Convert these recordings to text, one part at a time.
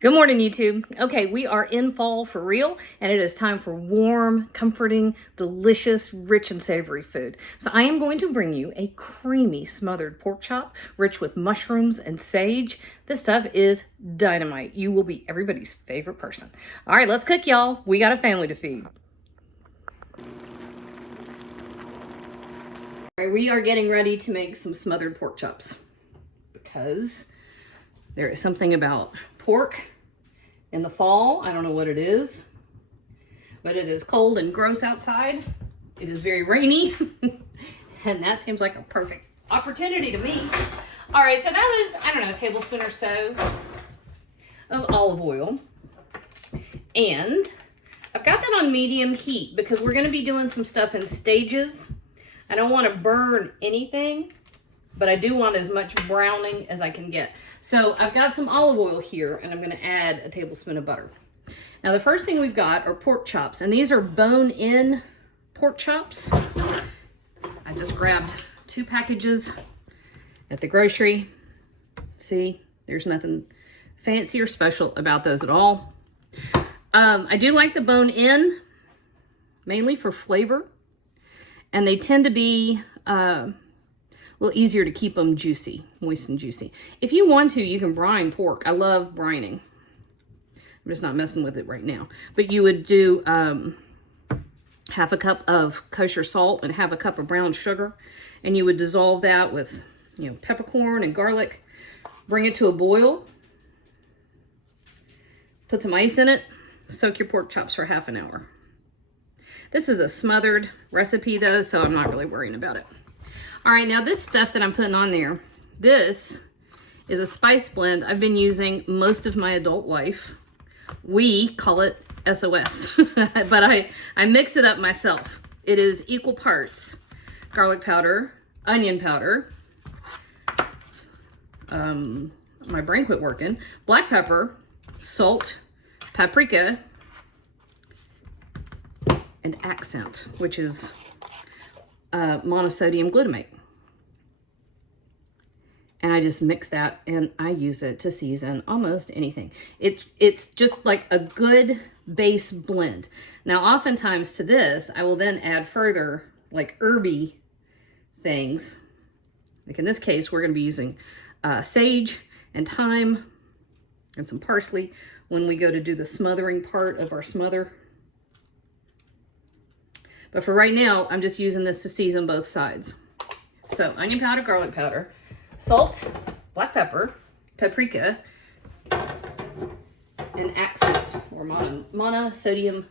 Good morning, YouTube. Okay, we are in fall for real, and it is time for warm, comforting, delicious, rich, and savory food. So I am going to bring you a creamy smothered pork chop, rich with mushrooms and sage. This stuff is dynamite. You will be everybody's favorite person. All right, let's cook, y'all. We got a family to feed. All right, we are getting ready to make some smothered pork chops because there is something about pork in the fall. I don't know what it is, but it is cold and gross outside. It is very rainy, and that seems like a perfect opportunity to me. All right, so that was, I don't know, a tablespoon or so of olive oil. And I've got that on medium heat because we're going to be doing some stuff in stages. I don't want to burn anything, but I do want as much browning as I can get. So I've got some olive oil here, and I'm going to add a tablespoon of butter. Now the first thing we've got are pork chops, and these are bone-in pork chops. I just grabbed 2 packages at the grocery. See, there's nothing fancy or special about those at all. I do like the bone-in, mainly for flavor, and they tend to be a little easier to keep them juicy, moist and juicy. If you want to, you can brine pork. I love brining. I'm just not messing with it right now. But you would do half a cup of kosher salt and half a cup of brown sugar, and you would dissolve that with, peppercorn and garlic. Bring it to a boil. Put some ice in it. Soak your pork chops for half an hour. This is a smothered recipe though, so I'm not really worrying about it. All right, now this stuff that I'm putting on there, this is a spice blend I've been using most of my adult life. We call it SOS, but I mix it up myself. It is equal parts garlic powder, onion powder, my brain quit working, black pepper, salt, paprika, and accent, which is monosodium glutamate. And I just mix that, and I use it to season almost anything. It's just like a good base blend. Now, oftentimes to this, I will then add further like herby things. Like in this case, we're going to be using sage and thyme and some parsley when we go to do the smothering part of our smother. But for right now, I'm just using this to season both sides. So onion powder, garlic powder, salt, black pepper, paprika, and accent, or monosodium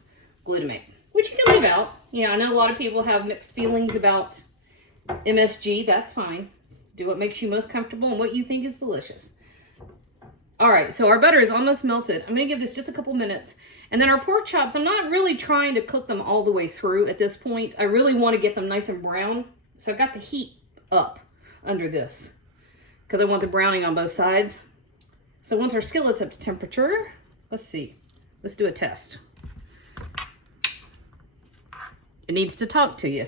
glutamate, which you can leave out. I know a lot of people have mixed feelings about MSG. That's fine. Do what makes you most comfortable and what you think is delicious. All right, so our butter is almost melted. I'm going to give this just a couple minutes. And then our pork chops, I'm not really trying to cook them all the way through at this point. I really want to get them nice and brown. So I've got the heat up under this because I want the browning on both sides. So once our skillet's up to temperature, let's see. Let's do a test. It needs to talk to you.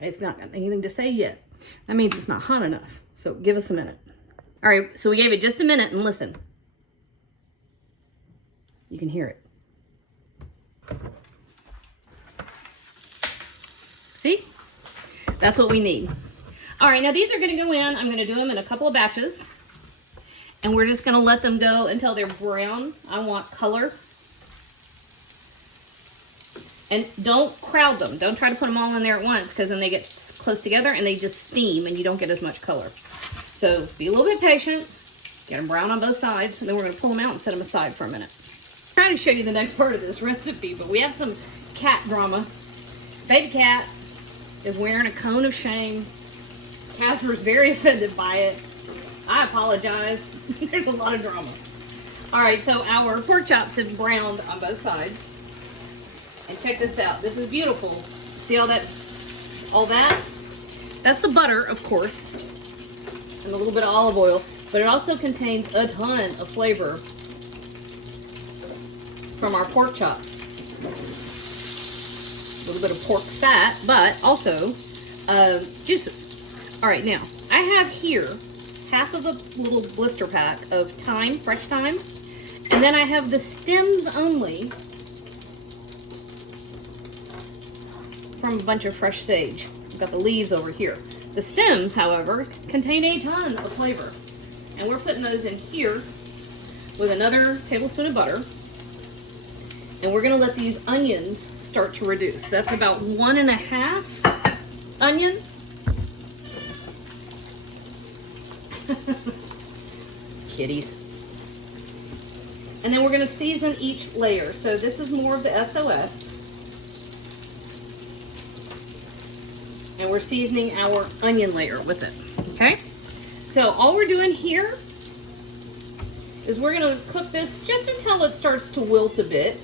It's not got anything to say yet. That means it's not hot enough. So give us a minute. All right, so we gave it just a minute, and listen. You can hear it. See? That's what we need. All right, now these are going to go in. I'm going to do them in a couple of batches. And we're just going to let them go until they're brown. I want color. And don't crowd them. Don't try to put them all in there at once, because then they get close together and they just steam and you don't get as much color. So be a little bit patient. Get them brown on both sides, and then we're going to pull them out and set them aside for a minute. I'm trying to show you the next part of this recipe, but we have some cat drama. Baby cat is wearing a cone of shame. Casper's very offended by it. I apologize. There's a lot of drama. All right, so our pork chops have browned on both sides. And check this out. This is beautiful. See all that? All that? That's the butter, of course, and a little bit of olive oil. But it also contains a ton of flavor from our pork chops. A little bit of pork fat, but also juices. All right, now I have here half of a little blister pack of thyme, fresh thyme. And then I have the stems only from a bunch of fresh sage. I've got the leaves over here. The stems, however, contain a ton of flavor. And we're putting those in here with another tablespoon of butter. And we're gonna let these onions start to reduce. That's about 1.5 onion. Kitties. And then we're gonna season each layer. So this is more of the SOS. And we're seasoning our onion layer with it, okay? So all we're doing here is we're gonna cook this just until it starts to wilt a bit.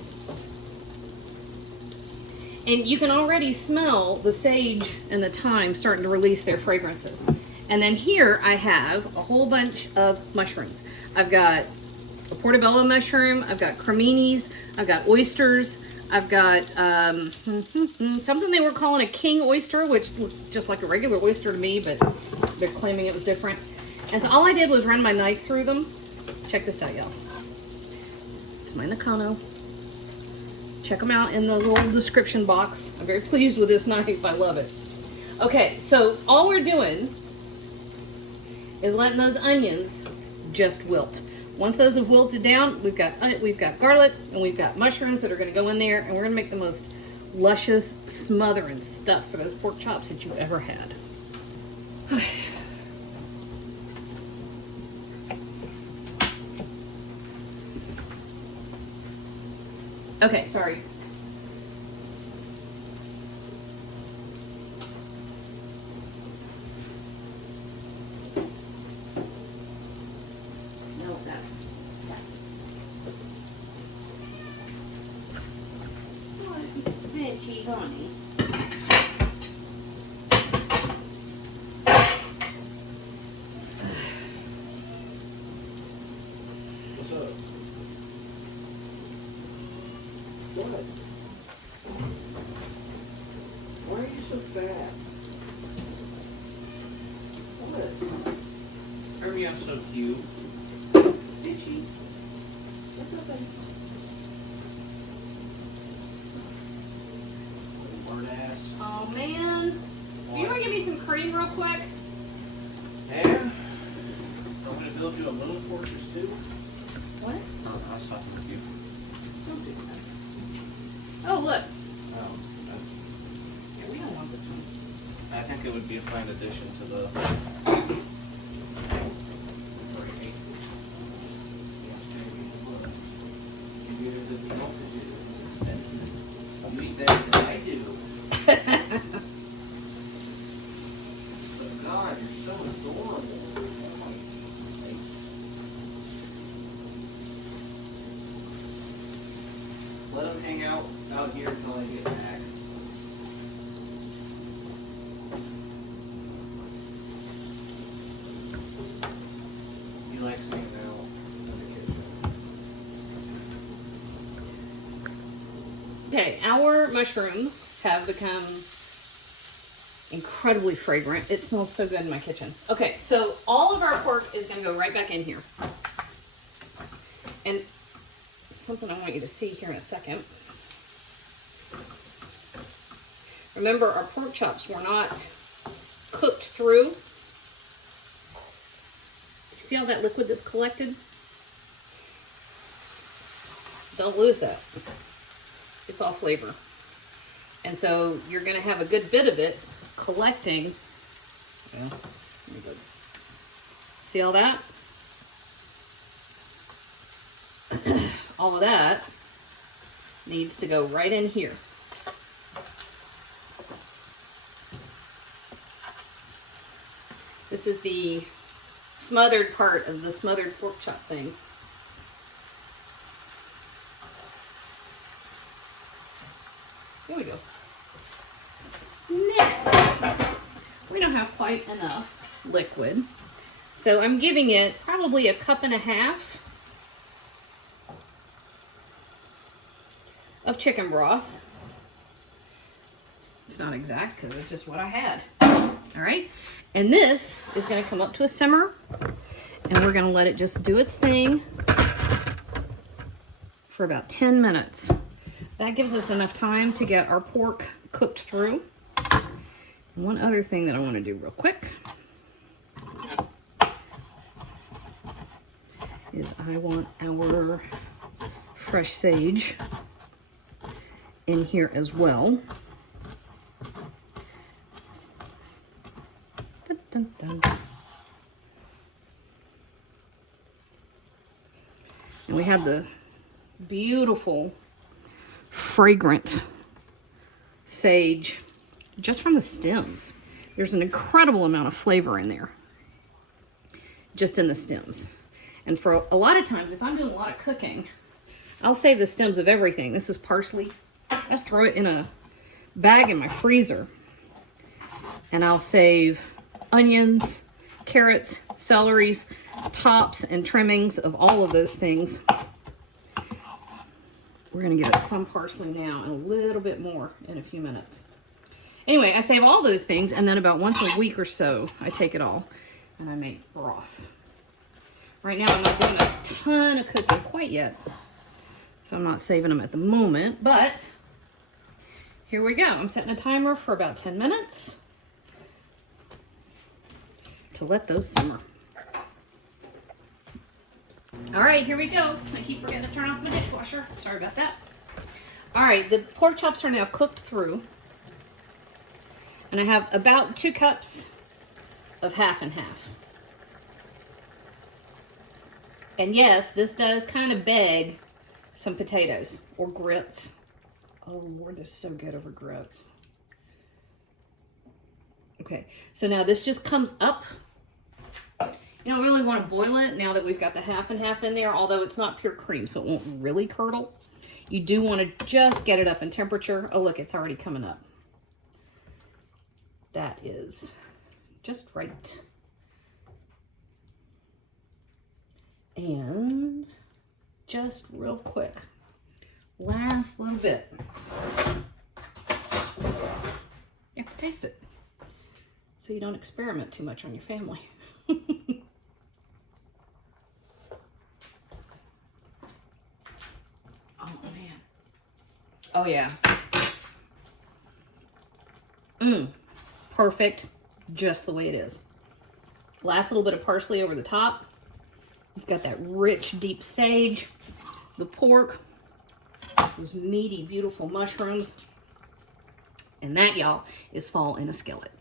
And you can already smell the sage and the thyme starting to release their fragrances. And then here I have a whole bunch of mushrooms. I've got a portobello mushroom, I've got creminis, I've got oysters, I've got something they were calling a king oyster, which looked just like a regular oyster to me, but they're claiming it was different. And so all I did was run my knife through them. Check this out, y'all. It's my Nakano. Check them out in the little description box. I'm very pleased with this knife. I love it. Okay, so all we're doing is letting those onions just wilt. Once those have wilted down, we've got garlic and we've got mushrooms that are going to go in there, and we're going to make the most luscious smothering stuff for those pork chops that you've ever had. Okay, sorry. No, that's. What? Man, cheese on me. What's up? What? Why are you so fat? What? Herbie, I'm so cute. Bitchy. What's up, baby? Word ass. Oh man. Do you want to give me some cream real quick? Yeah? I'm gonna build you a moon fortress too? What? Oh, I was talking with you. Don't do that. Oh, look. Oh, that's... Yeah, we don't want this one. I think it would be a fine addition to the... You eat better than I do. But God, you're so adorable. Let them hang out here until I get back. He likes hanging out in the kitchen. Okay, our mushrooms have become incredibly fragrant. It smells so good in my kitchen. Okay, so all of our pork is going to go right back in here. And something I want you to see here in a second. Remember, our pork chops were not cooked through. You see all that liquid that's collected? Don't lose that. It's all flavor. And so you're going to have a good bit of it collecting. Well, let me go. See all that? All of that needs to go right in here. This is the smothered part of the smothered pork chop thing. Here we go. Now, we don't have quite enough liquid, so I'm giving it probably 1.5 cups of chicken broth. It's not exact because it's just what I had. All right, and this is going to come up to a simmer And we're gonna let it just do its thing for about 10 minutes. That gives us enough time to get our pork cooked through. And one other thing that I want to do real quick is I want our fresh sage in here as well. Dun, dun, dun. And we have the beautiful, fragrant sage just from the stems. There's an incredible amount of flavor in there, just in the stems. And for a lot of times, if I'm doing a lot of cooking, I'll save the stems of everything. This is parsley. I just throw it in a bag in my freezer. And I'll save onions, carrots, celeries, tops and trimmings of all of those things. We're gonna give it some parsley now and a little bit more in a few minutes. Anyway, I save all those things, and then about once a week or so, I take it all and I make broth. Right now, I'm not doing a ton of cooking quite yet, so I'm not saving them at the moment, but here we go. I'm setting a timer for about 10 minutes to let those simmer. All right, here we go. I keep forgetting to turn off my dishwasher. Sorry about that. All right, the pork chops are now cooked through. And I have about 2 cups of half and half. And yes, this does kind of beg some potatoes or grits. Oh Lord, this is so good over grits. Okay, so now this just comes up. You don't really want to boil it now that we've got the half and half in there, although it's not pure cream, so it won't really curdle. You do want to just get it up in temperature. Oh, look, it's already coming up. That is just right. And just real quick, last little bit. You have to taste it so you don't experiment too much on your family. Oh man. Oh yeah. Perfect, just the way it is. Last little bit of parsley over the top. You've got that rich, deep sage, the pork, those meaty, beautiful mushrooms. And that, y'all, is fall in a skillet.